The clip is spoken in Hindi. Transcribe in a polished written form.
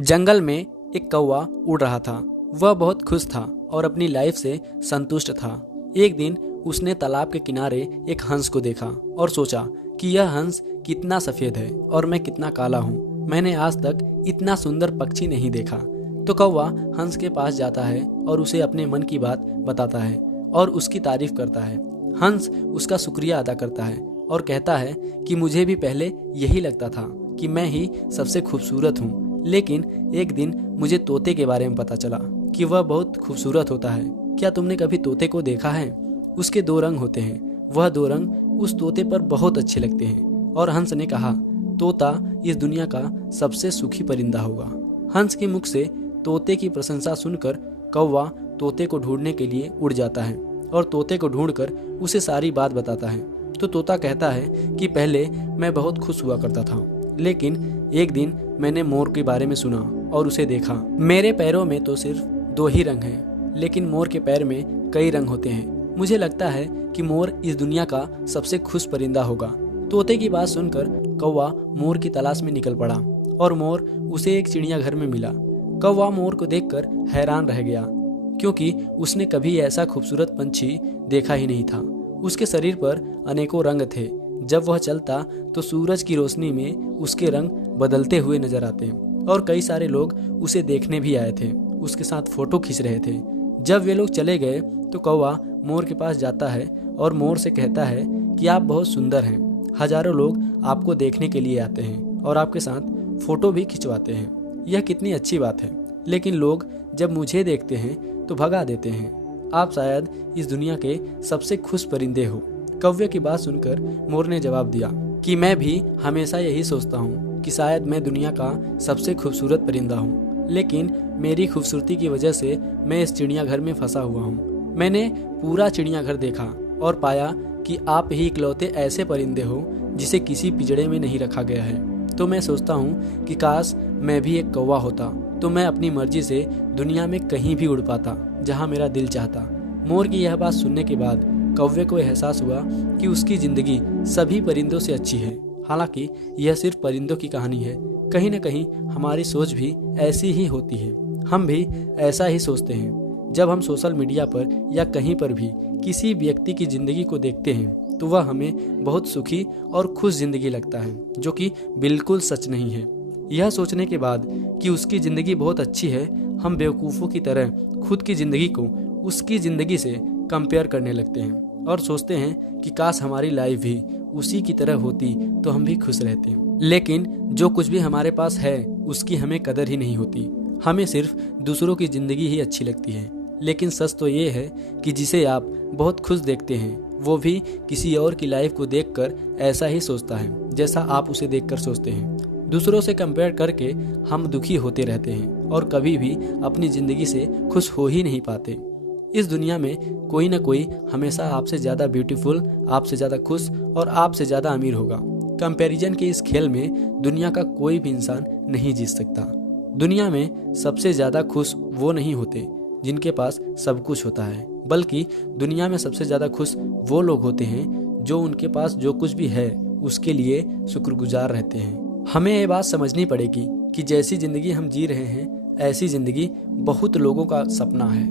जंगल में एक कौवा उड़ रहा था। वह बहुत खुश था और अपनी लाइफ से संतुष्ट था। एक दिन उसने तालाब के किनारे एक हंस को देखा और सोचा कि यह हंस कितना सफेद है और मैं कितना काला हूँ। मैंने आज तक इतना सुंदर पक्षी नहीं देखा। तो कौवा हंस के पास जाता है और उसे अपने मन की बात बताता है और उसकी तारीफ करता है। हंस उसका शुक्रिया अदा करता है और कहता है कि मुझे भी पहले यही लगता था कि मैं ही सबसे खूबसूरत हूँ, लेकिन एक दिन मुझे तोते के बारे में पता चला कि वह बहुत खूबसूरत होता है। क्या तुमने कभी तोते को देखा है? उसके दो रंग होते हैं। वह दो रंग उस तोते पर बहुत अच्छे लगते हैं। और हंस ने कहा, तोता इस दुनिया का सबसे सुखी परिंदा होगा। हंस के मुख से तोते की प्रशंसा सुनकर कौवा तोते को ढूंढने के लिए उड़ जाता है और तोते को ढूंढकर उसे सारी बात बताता है। तो तोता कहता है कि पहले मैं बहुत खुश हुआ करता था, लेकिन एक दिन मैंने मोर के बारे में सुना और उसे देखा। मेरे पैरों में तो सिर्फ दो ही रंग हैं, लेकिन मोर के पैर में कई रंग होते हैं। मुझे लगता है कि मोर इस दुनिया का सबसे खुश परिंदा होगा। तोते की बात सुनकर कौवा मोर की तलाश में निकल पड़ा और मोर उसे एक चिड़ियाघर में मिला। कौवा मोर को देखकर हैरान रह गया, क्योंकि उसने कभी ऐसा खूबसूरत पंछी देखा ही नहीं था। उसके शरीर पर अनेकों रंग थे। जब वह चलता तो सूरज की रोशनी में उसके रंग बदलते हुए नजर आते और कई सारे लोग उसे देखने भी आए थे, उसके साथ फोटो खींच रहे थे। जब वे लोग चले गए तो कौवा मोर के पास जाता है और मोर से कहता है कि आप बहुत सुंदर हैं। हजारों लोग आपको देखने के लिए आते हैं और आपके साथ फोटो भी खिंचवाते हैं। यह कितनी अच्छी बात है, लेकिन लोग जब मुझे देखते हैं तो भगा देते हैं। आप शायद इस दुनिया के सबसे खुश परिंदे हो। कौवे की बात सुनकर मोर ने जवाब दिया कि मैं भी हमेशा यही सोचता हूँ कि शायद मैं दुनिया का सबसे खूबसूरत परिंदा हूँ, लेकिन मेरी खूबसूरती की वजह से मैं इस चिड़ियाघर में फंसा हुआ हूँ। मैंने पूरा चिड़ियाघर देखा और पाया कि आप ही इकलौते ऐसे परिंदे हो जिसे किसी पिंजड़े में नहीं रखा गया है। तो मैं सोचता हूँ कि काश मैं भी एक कौवा होता तो मैं अपनी मर्जी से दुनिया में कहीं भी उड़ पाता जहाँ मेरा दिल चाहता। मोर की यह बात सुनने के बाद कौवे को एहसास हुआ कि उसकी जिंदगी सभी परिंदों से अच्छी है। हालांकि यह सिर्फ परिंदों की कहानी है, कहीं न कहीं हमारी सोच भी ऐसी ही होती है। हम भी ऐसा ही सोचते हैं। जब हम सोशल मीडिया पर या कहीं पर भी किसी व्यक्ति की जिंदगी को देखते हैं तो वह हमें बहुत सुखी और खुश जिंदगी लगता है, जो कि बिल्कुल सच नहीं है। यह सोचने के बाद कि उसकी जिंदगी बहुत अच्छी है, हम बेवकूफ़ों की तरह खुद की जिंदगी को उसकी जिंदगी से कंपेयर करने लगते हैं और सोचते हैं कि काश हमारी लाइफ भी उसी की तरह होती तो हम भी खुश रहते। लेकिन जो कुछ भी हमारे पास है उसकी हमें कदर ही नहीं होती। हमें सिर्फ दूसरों की जिंदगी ही अच्छी लगती है। लेकिन सच तो ये है कि जिसे आप बहुत खुश देखते हैं वो भी किसी और की लाइफ को देखकर ऐसा ही सोचता है जैसा आप उसे देखकर सोचते हैं। दूसरों से कंपेयर करके हम दुखी होते रहते हैं और कभी भी अपनी जिंदगी से खुश हो ही नहीं पाते। इस दुनिया में कोई ना कोई हमेशा आपसे ज़्यादा ब्यूटीफुल, आपसे ज़्यादा खुश और आपसे ज़्यादा अमीर होगा। कंपैरिजन के इस खेल में दुनिया का कोई भी इंसान नहीं जीत सकता। दुनिया में सबसे ज़्यादा खुश वो नहीं होते जिनके पास सब कुछ होता है, बल्कि दुनिया में सबसे ज़्यादा खुश वो लोग होते हैं जो उनके पास जो कुछ भी है उसके लिए शुक्रगुजार रहते हैं। हमें ये बात समझनी पड़ेगी कि जैसी ज़िंदगी हम जी रहे हैं ऐसी ज़िंदगी बहुत लोगों का सपना है।